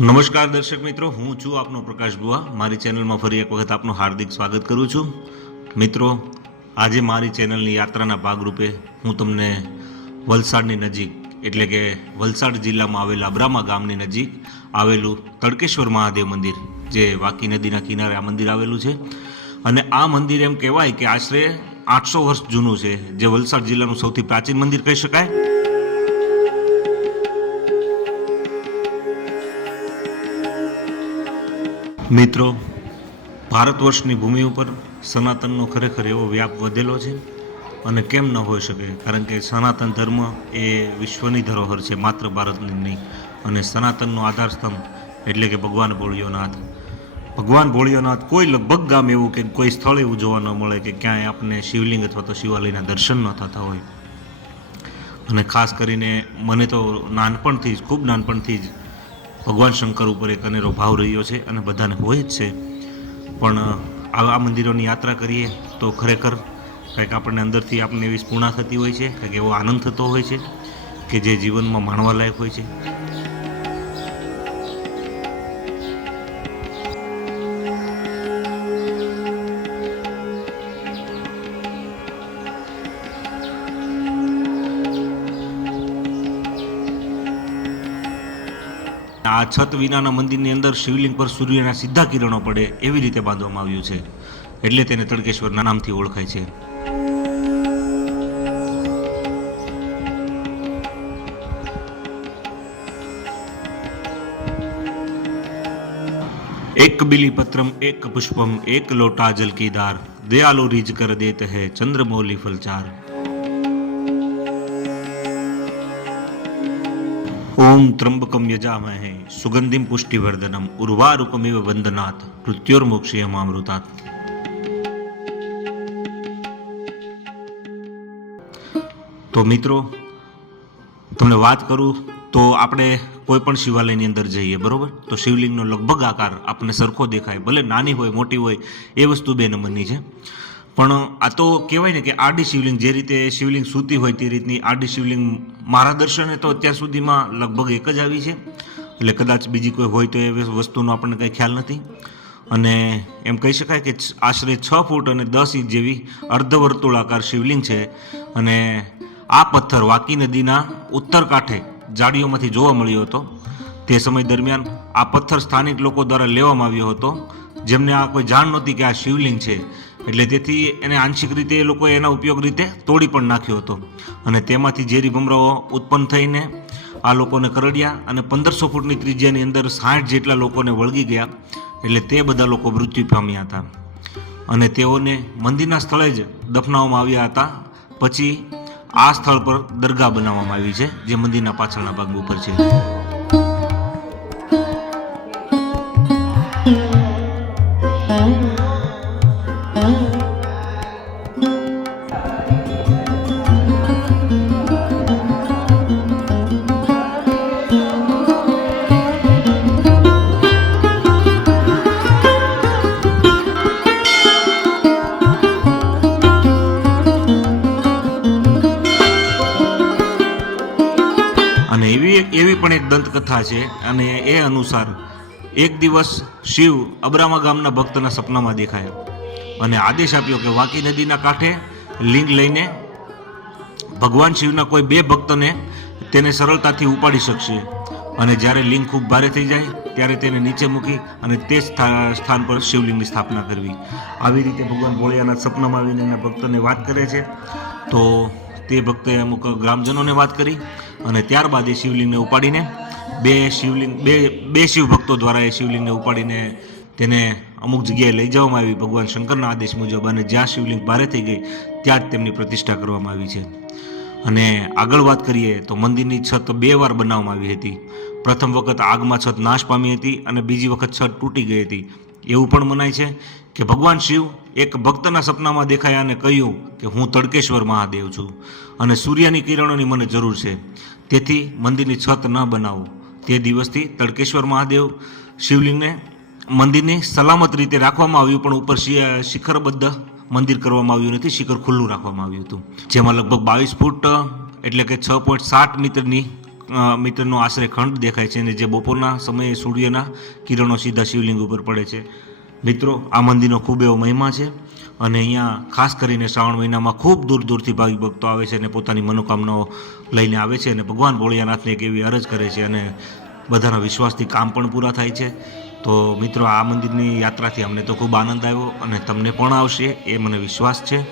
નમસ્કાર દર્શક મિત્રો, હું છું આપનો પ્રકાશ બુઆ મારી ચેનલમાં ફરી એક વખત આપનું હાર્દિક સ્વાગત કરું છું. મિત્રો, આજે મારી ચેનલની યાત્રાના ભાગરૂપે હું તમને વલસાડની નજીક, એટલે કે વલસાડ જિલ્લામાં આવેલા અબ્રામા ગામની નજીક આવેલું તડકેશ્વર મહાદેવ મંદિર, જે વાકી નદીના કિનારે આ મંદિર આવેલું છે. અને આ મંદિર એમ કહેવાય કે આશરે આઠસો વર્ષ જૂનું છે, જે વલસાડ જિલ્લાનું સૌથી પ્રાચીન મંદિર કહી શકાય. મિત્રો, ભારત વર્ષની ભૂમિ ઉપર સનાતનનો ખરેખર એવો વ્યાપ વધેલો છે અને કેમ ન હોઈ શકે? કારણ કે સનાતન ધર્મ એ વિશ્વની ધરોહર છે, માત્ર ભારતની નહીં. અને સનાતનનો આધાર સ્તંભ એટલે કે ભગવાન ભોળિયોનાથ. ભગવાન ભોળિયોનાથ કોઈ લગભગ ગામ એવું કે કોઈ સ્થળ એવું જોવા ન મળે કે ક્યાંય આપણે શિવલિંગ અથવા તો શિવાલયના દર્શન ન થતા હોય. અને ખાસ કરીને મને તો નાનપણથી જ, ખૂબ નાનપણથી જ ભગવાન શંકર ઉપર એક અનેરો ભાવ રહ્યો છે અને બધાને હોય જ છે. પણ આવા મંદિરોની યાત્રા કરીએ તો ખરેખર કંઈક આપણને અંદરથી આપણને એવી સ્પૂર્ણા થતી હોય છે, કંઈક એવો આનંદ થતો હોય છે કે જે જીવનમાં માણવા લાયક હોય છે. આ છત વિનાના મંદિરની અંદર શિવલિંગ પર સૂર્યના સીધા કિરણો પડે એવી રીતે બાંધવામાં આવ્યું છે. એટલે તેને તડકેશ્વરના નામથી ઓળખાય છે. એક બિલી પત્રમ એક પુષ્પમ, એક લોટા જલકીદાર દયાલુ રીજ કર દેત હૈ ચંદ્રમૌલી ફલચાર. ઓમ ત્રંબકમ યજામહે સુગંધિમ પુષ્ટિવર્ધનમ ઉર્વારુકમિવ વંદનાથ મૃત્યોર્મોક્ષીયમામૃતાત તો મિત્રો તમને વાત કરું, તો આપણે કોઈ પણ શિવાલયની અંદર જઈએ, બરોબર? તો શિવલિંગનો લગભગ આકાર આપણને સરખો દેખાય, ભલે નાની હોય, મોટી હોય, એ વસ્તુ બે નંબરની છે. પણ આ તો કહેવાય ને કે આડી શિવલિંગ, જે રીતે શિવલિંગ સૂતી હોય તે રીતની આડી શિવલિંગ મારા દર્શને તો અત્યાર સુધીમાં લગભગ એક જ આવી છે. એટલે કદાચ બીજી કોઈ હોય તો એ વસ્તુનો આપણને કંઈ ખ્યાલ નથી. અને એમ કહી શકાય કે આશરે છ ફૂટ અને દસ ઇંચ જેવી અર્ધવર્તુળાકાર શિવલિંગ છે. અને આ પથ્થર વાકી નદીના ઉત્તર કાંઠે જાડીઓમાંથી જોવા મળ્યો હતો. તે સમય દરમિયાન આ પથ્થર સ્થાનિક લોકો દ્વારા લેવામાં આવ્યો હતો. જેમને આ કોઈ જાણ નહોતી કે આ શિવલિંગ છે. એટલે તેથી એને આંશિક રીતે એ લોકોએ એના ઉપયોગ રીતે તોડી પણ નાખ્યો હતો. અને તેમાંથી ઝેરી ભમરાઓ ઉત્પન્ન થઈને આ લોકોને કરડ્યા અને પંદરસો ફૂટની ત્રિજ્યાની અંદર સાઠ જેટલા લોકોને વળગી ગયા. એટલે તે બધા લોકો મૃત્યુ પામ્યા હતા. અને તેઓને મંદિરના સ્થળે જ દફનાવવામાં આવ્યા હતા. પછી આ સ્થળ પર દરગાહ બનાવવામાં આવી છે, જે મંદિરના પાછળના ભાગ ઉપર છે. અને એવી એક એવી પણ એક દંતકથા છે અને એ અનુસાર એક દિવસ શિવ અબ્રામા ગામના ભક્તના સપનામાં દેખાયા અને આદેશ આપ્યો કે વાંકી નદીના કાંઠે લિંગ લઈને ભગવાન શિવના કોઈ બે ભક્તને તેને સરળતાથી ઉપાડી શકશે. અને જ્યારે લિંગ ખૂબ ભારે થઈ જાય, ત્યારે તેને નીચે મૂકી અને તે સ્થાન પર શિવલિંગની સ્થાપના કરવી. આવી રીતે ભગવાન ભોળિયાના સપનામાં આવીને એના ભક્તને વાત કરે છે. તો તે ભક્તે અમુક ગ્રામજનોને વાત કરી. અને ત્યારબાદ એ શિવલિંગને ઉપાડીને બે શિવલિંગ, બે બે શિવ ભક્તો દ્વારા એ શિવલિંગને ઉપાડીને તેને અમુક જગ્યાએ લઈ જવામાં આવી. ભગવાન શંકરના આદેશ મુજબ અને જ્યાં શિવલિંગ ભારે થઈ ગઈ, ત્યાં જ તેમની પ્રતિષ્ઠા કરવામાં આવી છે. અને આગળ વાત કરીએ તો મંદિરની છત બે વાર બનાવવામાં આવી હતી. પ્રથમ વખત આગમાં છત નાશ પામી હતી અને બીજી વખત છત તૂટી ગઈ હતી. એવું પણ મનાય છે. કે ભગવાન શિવ એક ભક્તના સપનામાં દેખાયા અને કહ્યું કે હું તડકેશ્વર મહાદેવ છું અને સૂર્યની કિરણોની મને જરૂર છે. તેથી મંદિરની છત ન બનાવો. તે દિવસથી તડકેશ્વર મહાદેવ શિવલિંગને મંદિરની સલામત રીતે રાખવામાં આવ્યું, પણ ઉપર શિખરબદ્ધ મંદિર કરવામાં આવ્યું નથી, શિખર ખુલ્લું રાખવામાં આવ્યું હતું. જેમાં લગભગ બાવીસ ફૂટ, એટલે કે છ પોઈન્ટ સાત મીટરની મીટરનો આશરે ખંડ દેખાય છે અને જે બપોરના સમયે સૂર્યના કિરણો સીધા શિવલિંગ ઉપર પડે છે. મિત્રો, આ મંદિરનો ખૂબ એવો મહિમા છે અને અહીંયા ખાસ કરીને શ્રાવણ મહિનામાં ખૂબ દૂર દૂરથી ભાવિક ભક્તો આવે છે અને પોતાની મનોકામનાઓ લઈને આવે છે અને ભગવાન ભોળિયાનાથને એક એવી અરજ કરે છે અને બધાના વિશ્વાસથી કામ પણ પૂરા થાય છે. તો મિત્રો, આ મંદિરની યાત્રાથી અમને તો ખૂબ આનંદ આવ્યો અને તમને પણ આવશે, એ મને વિશ્વાસ છે.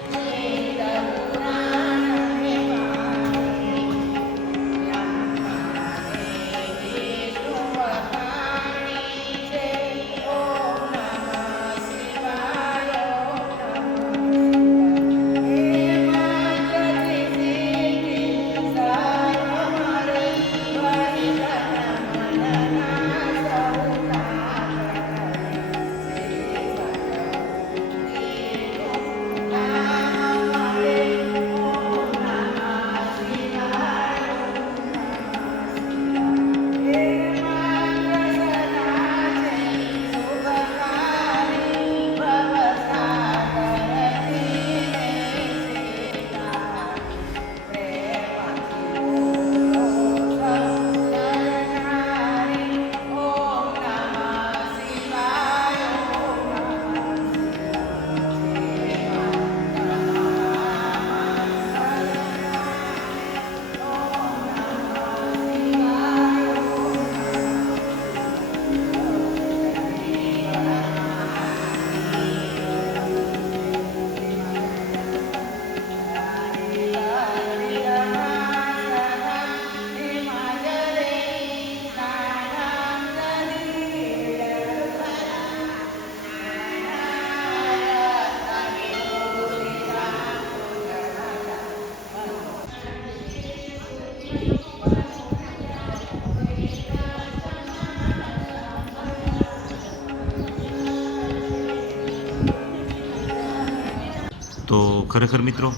ખરેખર મિત્રો,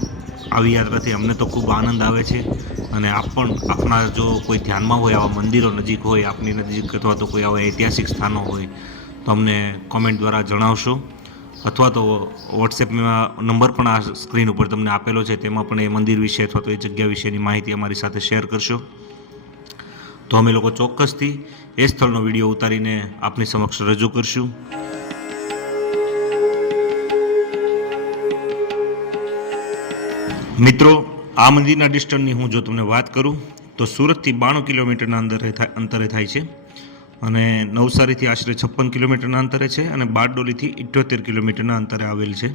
આવી યાત્રાથી અમને તો ખૂબ આનંદ આવે છે અને આપ પણ આપણા જો કોઈ ધ્યાનમાં હોય, આવા મંદિરો નજીક હોય, આપની નજીક અથવા તો કોઈ આવા ઐતિહાસિક સ્થાનો હોય, તો અમને કોમેન્ટ દ્વારા જણાવશો. અથવા તો વોટ્સએપમાં નંબર પણ આ સ્ક્રીન ઉપર તમને આપેલો છે, તેમાં પણ એ મંદિર વિશે અથવા તો એ જગ્યા વિશેની માહિતી અમારી સાથે શેર કરશો. તો અમે લોકો ચોક્કસથી એ સ્થળનો વીડિયો ઉતારીને આપની સમક્ષ રજૂ કરશું. મિત્રો, આ મંદિરના ડિસ્ટન્સની હું જો તમને વાત કરું, તો સુરતથી બાણું કિલોમીટરના થાય અંતરે થાય છે અને નવસારીથી આશરે છપ્પન કિલોમીટરના અંતરે છે અને બારડોલીથી ઇઠ્યોતેર કિલોમીટરના અંતરે આવેલ છે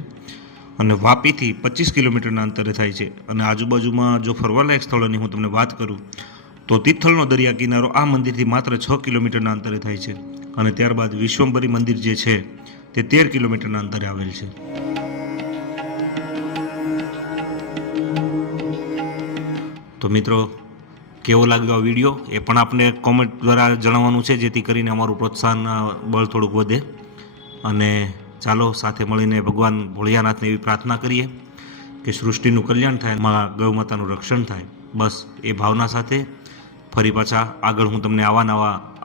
અને વાપીથી પચીસ કિલોમીટરના અંતરે થાય છે. અને આજુબાજુમાં જો ફરવાલાયક સ્થળોની હું તમને વાત કરું, તો તિથલનો દરિયા કિનારો આ મંદિરથી માત્ર છ કિલોમીટરના અંતરે થાય છે અને ત્યારબાદ વિશ્વંભરી મંદિર જે છે, તે તેર કિલોમીટરના અંતરે આવેલ છે. તો મિત્રો, કેવો લાગ્યો આ વીડિયો? એ પણ આપણે કોમેન્ટ દ્વારા જણાવવાનું છે, જેથી કરીને અમારું પ્રોત્સાહન બળ થોડુંક વધે. અને ચાલો, સાથે મળીને ભગવાન ભોળિયાનાથને એવી પ્રાર્થના કરીએ કે સૃષ્ટિનું કલ્યાણ થાય, માં ગૌ માતાનું રક્ષણ થાય. બસ, એ ભાવના સાથે ફરી પાછા આગળ હું તમને આવા નવા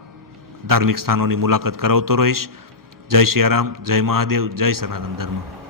ધાર્મિક સ્થાનોની મુલાકાત કરાવતો રહીશ. જય શ્રી રામ, જય મહાદેવ, જય સનાતન ધર્મ.